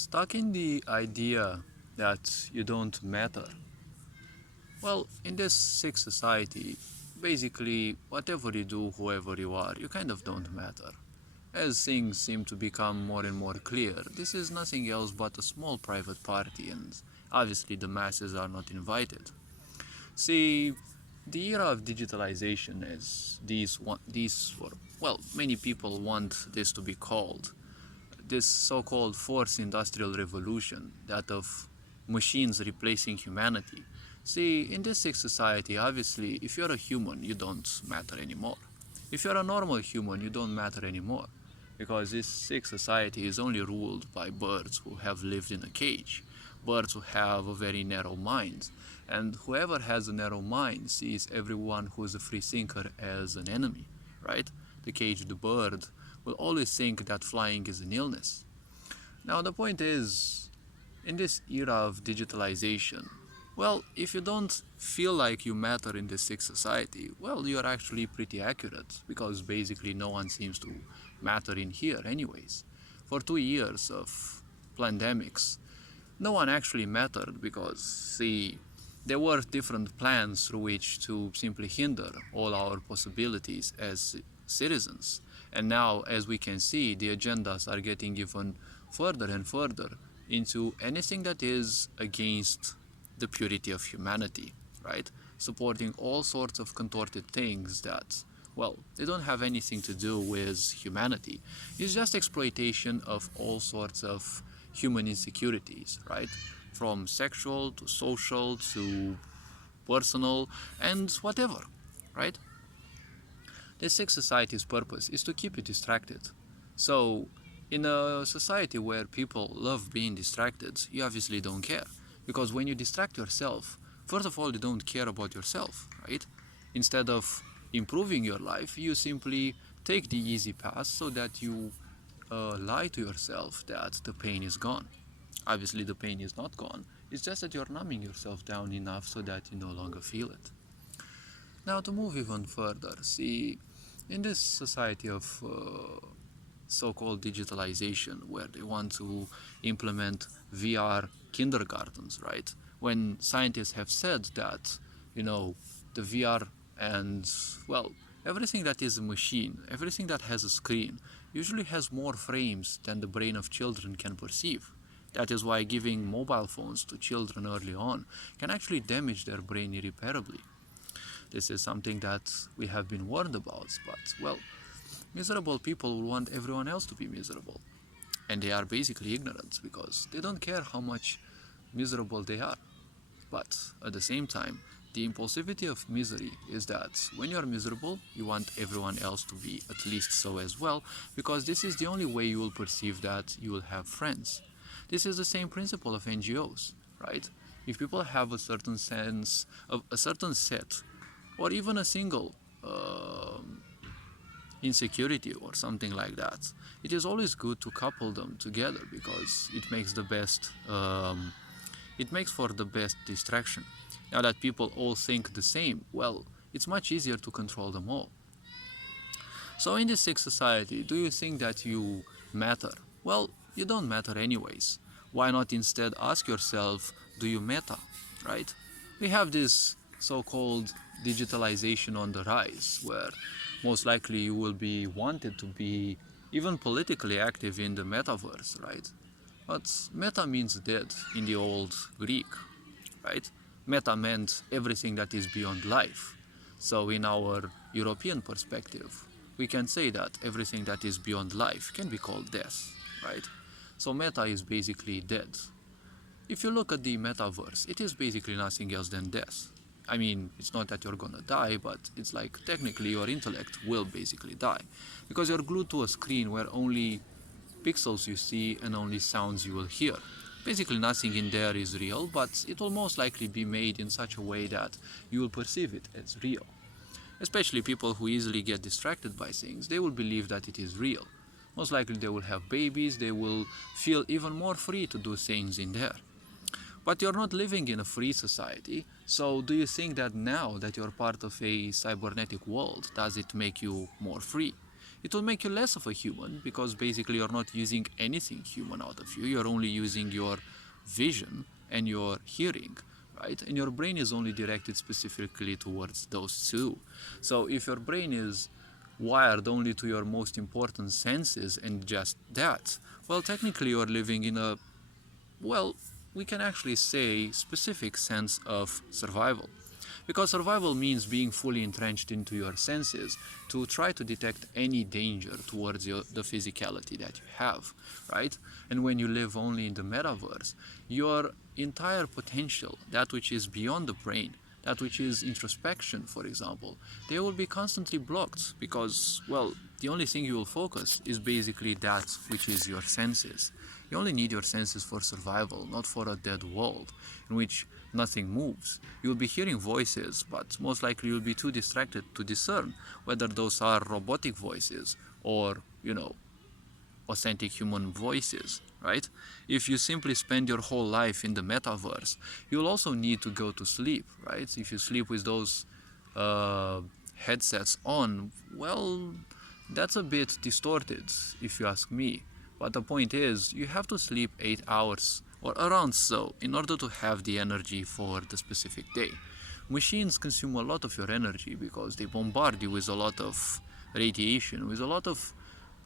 Stuck in the idea that you don't matter. Well, in this sick society, basically, whatever you do, whoever you are, you kind of don't matter. As things seem to become more and more clear, this is nothing else but a small private party, and obviously the masses are not invited. See, the era of digitalization, as these for well, many people want this to be called, this so-called fourth industrial revolution, that of machines replacing humanity. See, in this sick society, obviously, if you're a human, you don't matter anymore. If you're a normal human, you don't matter anymore, because this sick society is only ruled by birds who have lived in a cage, birds who have a very narrow mind, and whoever has a narrow mind sees everyone who is a free thinker as an enemy, right? The caged bird will always think that flying is an illness. Now, the point is, in this era of digitalization, well, if you don't feel like you matter in this sick society, well, you're actually pretty accurate, because basically no one seems to matter in here anyways. For 2 years of pandemics, no one actually mattered because, see, there were different plans through which to simply hinder all our possibilities as citizens. And now, as we can see, the agendas are getting even further and further into anything that is against the purity of humanity, right? Supporting all sorts of contorted things that, well, they don't have anything to do with humanity. It's just exploitation of all sorts of human insecurities, right? From sexual to social to personal and whatever, right? The sick society's purpose is to keep you distracted. So, in a society where people love being distracted, you obviously don't care. Because when you distract yourself, first of all, you don't care about yourself, right? Instead of improving your life, you simply take the easy path so that you lie to yourself that the pain is gone. Obviously, the pain is not gone. It's just that you're numbing yourself down enough so that you no longer feel it. Now, to move even further, see, in this society of so-called digitalization, where they want to implement VR kindergartens, right? When scientists have said that, the VR and, well, everything that is a machine, everything that has a screen, usually has more frames than the brain of children can perceive. That is why giving mobile phones to children early on can actually damage their brain irreparably. This is something that we have been warned about, but, well, miserable people will want everyone else to be miserable. And they are basically ignorant because they don't care how much miserable they are. But at the same time, the impulsivity of misery is that when you are miserable, you want everyone else to be at least so as well, because this is the only way you will perceive that you will have friends. This is the same principle of NGOs, right? If people have a certain sense of a certain set, or even a single insecurity or something like that, it is always good to couple them together because it makes for the best distraction. Now that people all think the same, well, it's much easier to control them all. So in this sick society, do you think that you matter? Well, you don't matter anyways. Why not instead ask yourself, do you matter, right? We have this so-called digitalization on the rise, where most likely you will be wanted to be even politically active in the metaverse, right? But meta means dead in the old Greek, right? Meta meant everything that is beyond life. So in our European perspective, we can say that everything that is beyond life can be called death, right? So meta is basically dead. If you look at the metaverse, it is basically nothing else than death. I mean, it's not that you're gonna die, but it's like technically your intellect will basically die. Because you're glued to a screen where only pixels you see and only sounds you will hear. Basically nothing in there is real, but it will most likely be made in such a way that you will perceive it as real. Especially people who easily get distracted by things, they will believe that it is real. Most likely they will have babies, they will feel even more free to do things in there. But you're not living in a free society, so do you think that now that you're part of a cybernetic world, does it make you more free? it will make you less of a human, because basically you're not using anything human out of you. You're only using your vision and your hearing, right? And your brain is only directed specifically towards those two. So if your brain is wired only to your most important senses and just that, well, technically you're living in a, well, we can actually say specific sense of survival. Because survival means being fully entrenched into your senses to try to detect any danger towards the physicality that you have, right? And when you live only in the metaverse, your entire potential, that which is beyond the brain, that which is introspection, for example, they will be constantly blocked because, well, the only thing you will focus is basically that which is your senses. You only need your senses for survival, not for a dead world in which nothing moves. You'll be hearing voices, but most likely you'll be too distracted to discern whether those are robotic voices or, authentic human voices, right? If you simply spend your whole life in the metaverse, you'll also need to go to sleep, right? If you sleep with those headsets on, well, that's a bit distorted, if you ask me. But the point is, you have to sleep 8 hours or around so in order to have the energy for the specific day. Machines consume a lot of your energy because they bombard you with a lot of radiation, with a lot of,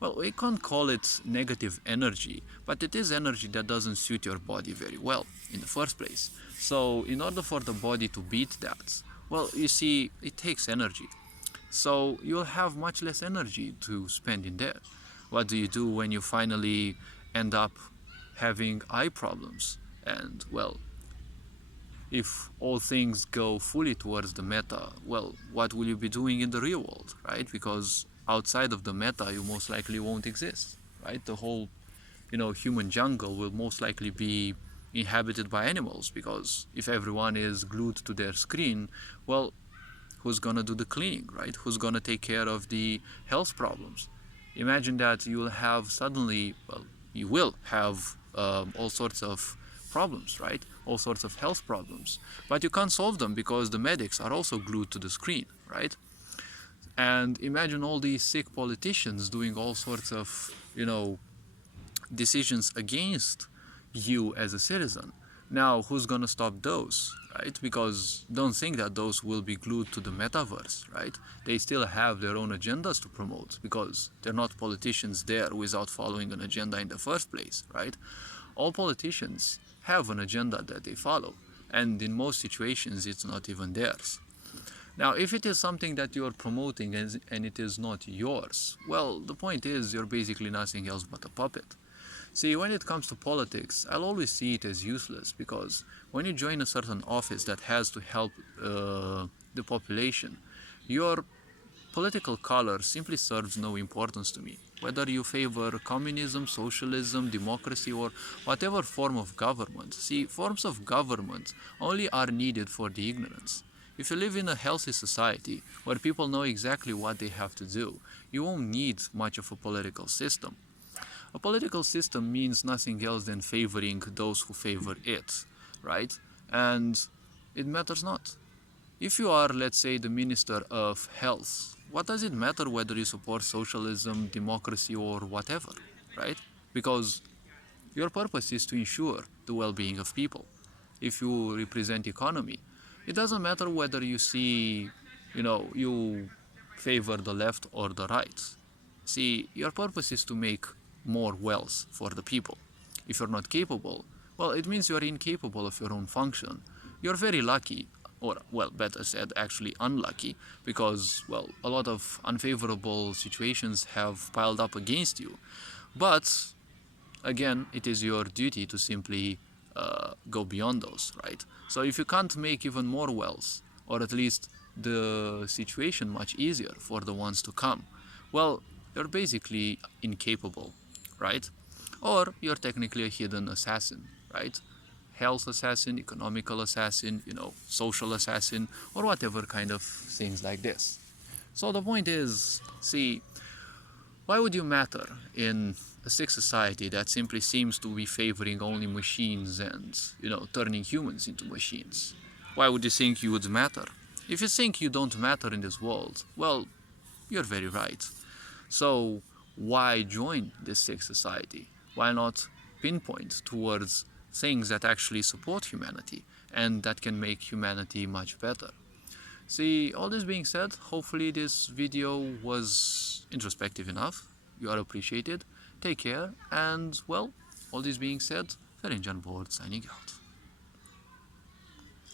well, we can't call it negative energy, but it is energy that doesn't suit your body very well in the first place. So in order for the body to beat that, well, you see, it takes energy. So you'll have much less energy to spend in there. What do you do when you finally end up having eye problems? And, well, if all things go fully towards the meta, well, what will you be doing in the real world, right? Because outside of the meta, you most likely won't exist, right? The whole, human jungle will most likely be inhabited by animals, because if everyone is glued to their screen, well, who's gonna do the cleaning, right? Who's gonna take care of the health problems? Imagine that you will have suddenly, well, you will have all sorts of problems, right? All sorts of health problems. But you can't solve them because the medics are also glued to the screen, right? And imagine all these sick politicians doing all sorts of, decisions against you as a citizen. Now, who's gonna stop those, right? Because don't think that those will be glued to the metaverse, right? They still have their own agendas to promote because they're not politicians there without following an agenda in the first place, right? All politicians have an agenda that they follow, and in most situations it's not even theirs. Now, if it is something that you're promoting and it is not yours, well, the point is you're basically nothing else but a puppet. See, when it comes to politics, I'll always see it as useless, because when you join a certain office that has to help the population, your political color simply serves no importance to me. Whether you favor communism, socialism, democracy, or whatever form of government. See, forms of government only are needed for the ignorance. If you live in a healthy society where people know exactly what they have to do, you won't need much of a political system. A political system means nothing else than favoring those who favor it, right? And it matters not. If you are, let's say, the Minister of Health, what does it matter whether you support socialism, democracy, or whatever, right? Because your purpose is to ensure the well-being of people. If you represent economy, it doesn't matter whether you see, you favor the left or the right. See, your purpose is to make more wealth for the people. If you're not capable, well, it means you're incapable of your own function. You're very lucky, or, well, better said, actually unlucky, because, well, a lot of unfavorable situations have piled up against you. But, again, it is your duty to simply go beyond those, right? So if you can't make even more wealth, or at least the situation much easier for the ones to come, well, you're basically incapable, right? Or you're technically a hidden assassin, right? Health assassin, economical assassin, social assassin, or whatever kind of things like this. So the point is, see, why would you matter in a sick society that simply seems to be favoring only machines and, turning humans into machines? Why would you think you would matter? If you think you don't matter in this world, well, you're very right. So why join this sick society? Why not pinpoint towards things that actually support humanity and that can make humanity much better? See, all this being said, hopefully this video was introspective enough. You are appreciated. Take care, and well, all this being said, Ferencan Board signing out.